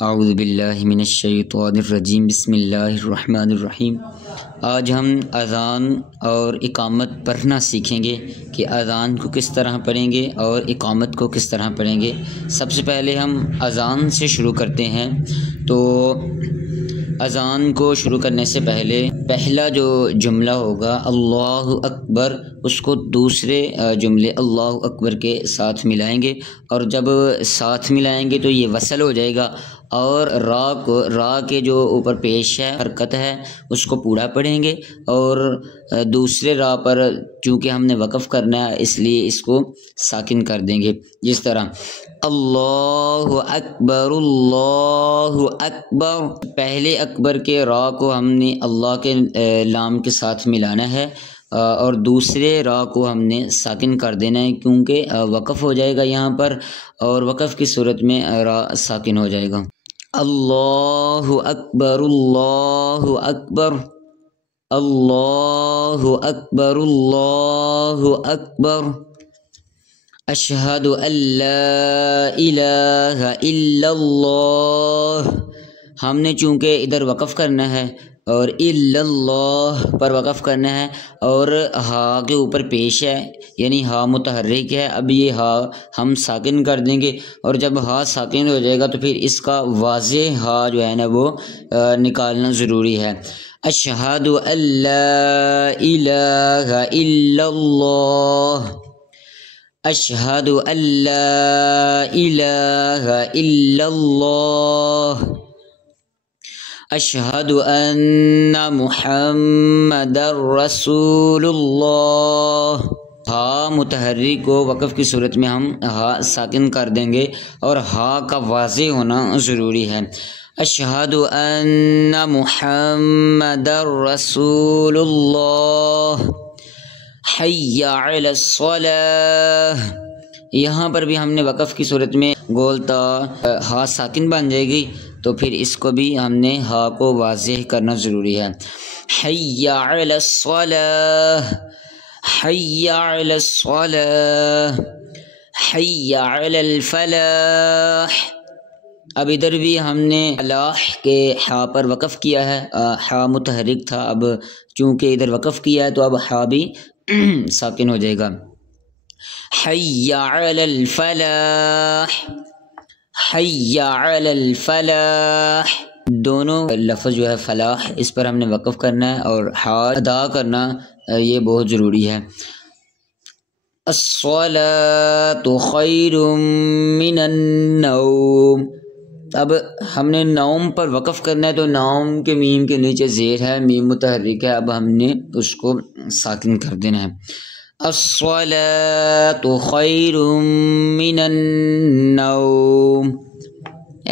اعوذ باللہ من الشیطان الرجیم بسم اللہ الرحمن الرحیم۔ آج ہم اذان اور اقامت پڑھنا سیکھیں گے کہ اذان کو کس طرح پڑھیں گے اور اقامت کو کس طرح پڑھیں گے۔ سب سے پہلے ہم اذان سے شروع کرتے ہیں، تو اذان کو شروع کرنے سے پہلے پہلا جو جملہ ہوگا اللہ اکبر، اس کو دوسرے جملے اللہ اکبر کے ساتھ ملائیں گے، اور جب ساتھ ملائیں گے تو یہ وصل ہو جائے گا، اور را کے جو اوپر پیش ہے حرکت ہے اس کو پورا پڑھیں گے، اور دوسرے را پر چونکہ ہم نے وقف کرنا ہے اس لیے اس کو ساکن کر دیں گے، جس طرح اللہ اکبر اللہ اکبر۔ پہلے اکبر کے را کو ہم نے اللہ کے لام کے ساتھ ملانا ہے، اور دوسرے را کو ہم نے ساکن کر دینا ہے، کیونکہ وقف ہو جائے گا یہاں پر، اور وقف کی صورت میں را ساکن ہو جائے گا۔ اللہ اکبر اللہ اکبر اللہ اکبر اللہ اکبر، اشہد ان لا الہ الا اللہ۔ ہم نے چونکہ ادھر وقف کرنا ہے اور الا اللہ پر وقف کرنا ہے، اور ہا کے اوپر پیش ہے یعنی ہا متحرک ہے، اب یہ ہا ہم ساکن کر دیں گے، اور جب ہا ساکن ہو جائے گا تو پھر اس کا واضح ہا جو ہے نا وہ نکالنا ضروری ہے۔ اشہد ان لا الہ الا اللہ، اشہد ان لا الہ الا اللہ، اشہد ان محمد رسول اللہ۔ ہا متحرک کو وقف کی صورت میں ہم ہا ساکن کر دیں گے، اور ہا کا واضح ہونا ضروری ہے۔ اشہد ان محمد رسول اللہ، حی علی الصلاۃ۔ یہاں پر بھی ہم نے وقف کی صورت میں گولتا ہا ساکن بن جائے گی، تو پھر اس کو بھی ہم نے ہا کو واضح کرنا ضروری ہے۔ حی علی الصلاۃ، حی علی الصلاۃ، حی علی الفلاح۔ اب ادھر بھی ہم نے فلاح کے ہا پر وقف کیا ہے، ہا متحرک تھا، اب چونکہ ادھر وقف کیا ہے تو اب ہا بھی ساکن ہو جائے گا۔ حی علی الفلاح، حی علی الفلاح۔ دونوں لفظ جو ہے فلاح، اس پر ہم نے وقف کرنا ہے اور ہا ادا کرنا یہ بہت ضروری ہے۔ الصلاۃ خیر من النوم۔ اب ہم نے نوم پر وقف کرنا ہے، تو نوم کے میم کے نیچے زیر ہے، میم متحرک ہے، اب ہم نے اس کو ساکن کر دینا ہے۔ الصلاۃ خیر من النوم۔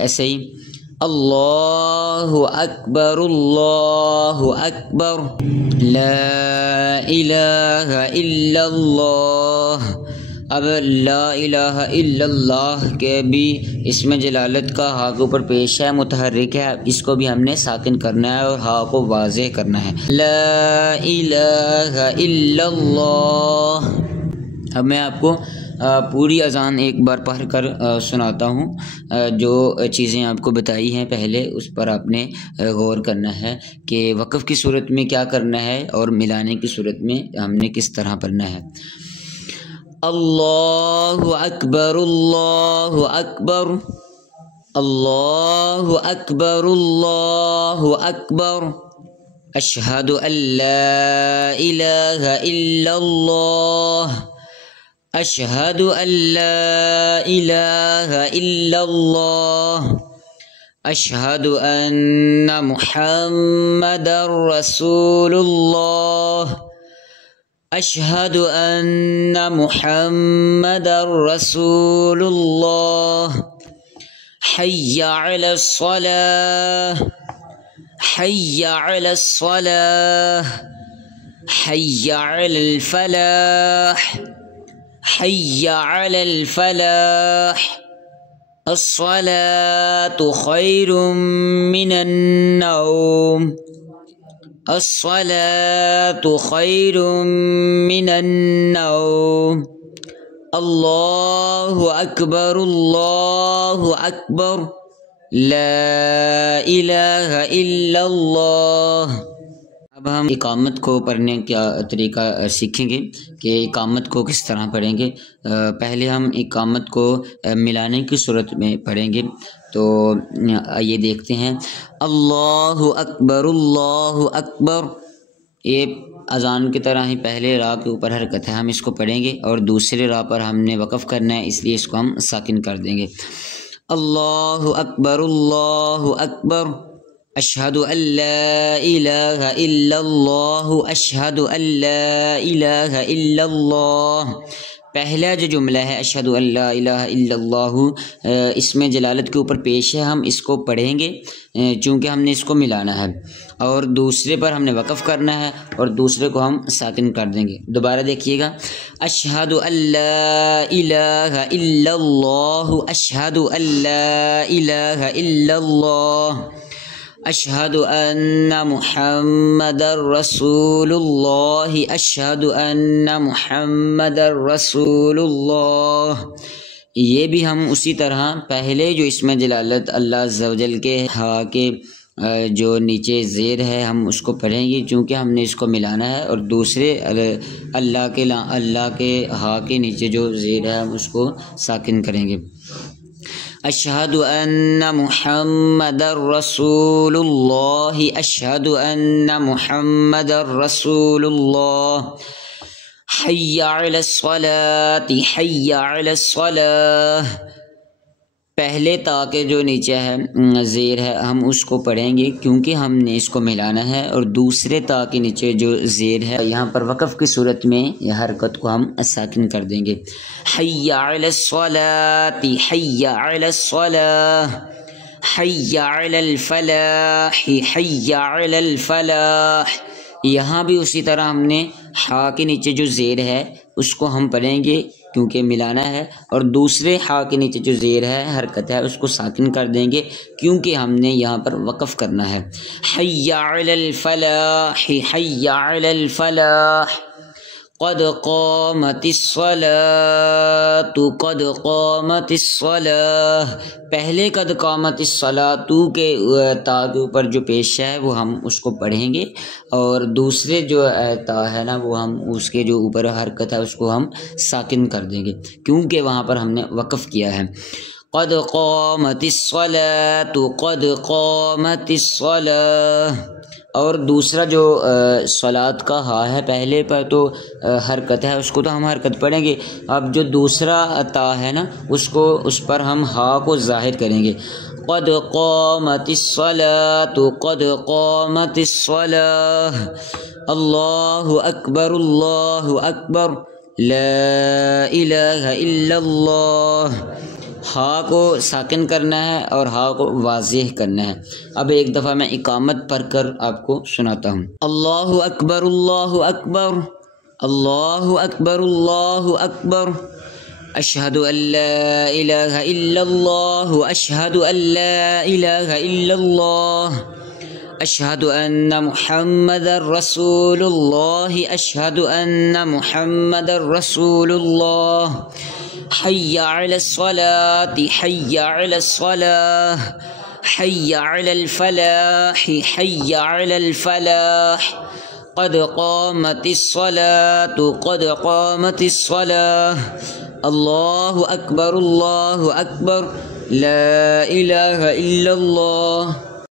ایسے ہی اللہ اکبر اللہ اکبر، لا الہ الا اللہ۔ اب لا الہ الا اللہ کے بھی اسم جلالت کا ہا کے اوپر پیش ہے، متحرک ہے، اس کو بھی ہم نے ساکن کرنا ہے اور ہا کو واضح کرنا ہے۔ لا الہ الا اللہ۔ اب میں آپ کو پوری اذان ایک بار پڑھ کر سناتا ہوں، جو چیزیں آپ کو بتائی ہیں پہلے اس پر آپ نے غور کرنا ہے کہ وقف کی صورت میں کیا کرنا ہے اور ملانے کی صورت میں ہم نے کس طرح پڑھنا ہے۔ اللہ اکبر اللہ اکبر اللہ اکبر اللہ اکبر، اشہد ان لا الہ الا اللہ، اشہد ان لا الہ الا اللہ، اشہد ان محمد رسول اللہ، اشہد ان محمد رسول اللہ۔ حی علی الصلاۃ، حی علی الصلاۃ، حی علی الفلاح، حی علی الفلاح۔ الصلاۃ خیر من النوم، الصلاۃ خیر من النوم۔ اللہ اکبر اللہ اکبر لا الہ الا اللہ۔ اب ہم اقامت کو پڑھنے کا طریقہ سیکھیں گے کہ اقامت کو کس طرح پڑھیں گے۔ پہلے ہم اقامت کو ملانے کی صورت میں پڑھیں گے، تو یہ دیکھتے ہیں۔ اللہ اکبر اللہ اکبر، یہ اذان کی طرح ہی پہلے را کے اوپر حرکت ہے، ہم اس کو پڑھیں گے اور دوسرے را پر ہم نے وقف کرنا ہے، اس لیے اس کو ہم ساکن کر دیں گے۔ اللہ اکبر اشہد ان لا الہ الا اللہ اشہد ان لا الہ الا اللہ۔ پہلا جو جملہ ہے اشہد ان لا الہ الا اللہ، اس میں جلالت کے اوپر پیش ہے، ہم اس کو پڑھیں گے چونکہ ہم نے اس کو ملانا ہے، اور دوسرے پر ہم نے وقف کرنا ہے اور دوسرے کو ہم ساکن کر دیں گے۔ دوبارہ دیکھیے گا، اشہد ان لا الہ الا اللہ اشہد ان لا الہ الا اللہ اشہد ان محمد رسول اللہ اشہد ان محمد رسول اللہ۔ یہ بھی ہم اسی طرح پہلے جو اس میں جلالت اللہ عز و جل کے ہا کے جو نیچے زیر ہے ہم اس کو پڑھیں گے چونکہ ہم نے اس کو ملانا ہے، اور دوسرے اللہ کے ہا کے نیچے جو زیر ہے ہم اس کو ساکن کریں گے۔ اشہد ان محمد رسول اللہ اشہد ان محمد رسول اللہ۔ حی علی الصلاۃ حی علی الصلاۃ، پہلے تا کے جو نیچے ہے زیر ہے ہم اس کو پڑھیں گے کیونکہ ہم نے اس کو ملانا ہے، اور دوسرے تا کے نیچے جو زیر ہے یہاں پر وقف کی صورت میں یہ حرکت کو ہم ساکن کر دیں گے۔ حی علی الصلاۃ حی علی الصلاۃ حی علی الفلاح حی علی الفلاح۔ یہاں بھی اسی طرح ہم نے ہا کے نیچے جو زیر ہے اس کو ہم پڑھیں گے کیونکہ ملانا ہے، اور دوسرے ہا کے نیچے جو زیر ہے حرکت ہے اس کو ساکن کر دیں گے کیونکہ ہم نے یہاں پر وقف کرنا ہے۔ حی علی الفلاح حی علی الفلاح قد قامت الصلاۃ قد قامت الصلاۃ، پہلے قد قامت الصلاۃ کے تا کے اوپر جو پیش ہے وہ ہم اس کو پڑھیں گے، اور دوسرے جو تا ہے نا وہ ہم اس کے جو اوپر حرکت ہے اس کو ہم ساکن کر دیں گے کیونکہ وہاں پر ہم نے وقف کیا ہے۔ قد قامت الصلاۃ قد قامت الصلاۃ، اور دوسرا جو صلاۃ کا ہا ہے پہلے پر تو حرکت ہے اس کو تو ہم حرکت پڑھیں گے، اب جو دوسرا تا ہے نا اس پر ہم ہا کو ظاہر کریں گے۔ قد قامت الصلاۃ قد قامت الصلاۃ اللہ اکبر لا الہ الا اللہ۔ ہا کو ساکن کرنا ہے اور ہا کو واضح کرنا ہے۔ اب ایک دفعہ میں اقامت پڑھ کر آپ کو سناتا ہوں۔ اللہ اکبر اللہ اکبر اللہ اکبر اللہ اکبر اشہد ان لا الہ الا اللہ اشہد ان لا الہ الا اللہ اشہد ان محمد رسول اللہ اشہد ان محمد رسول اللہ۔ حی علی الصلاۃ حی علی الصلاۃ حی علی الفلاح حی علی الفلاح قد قامت الصلاۃ قد قامت الصلاۃ اللہ اکبر لا الہ الا اللہ۔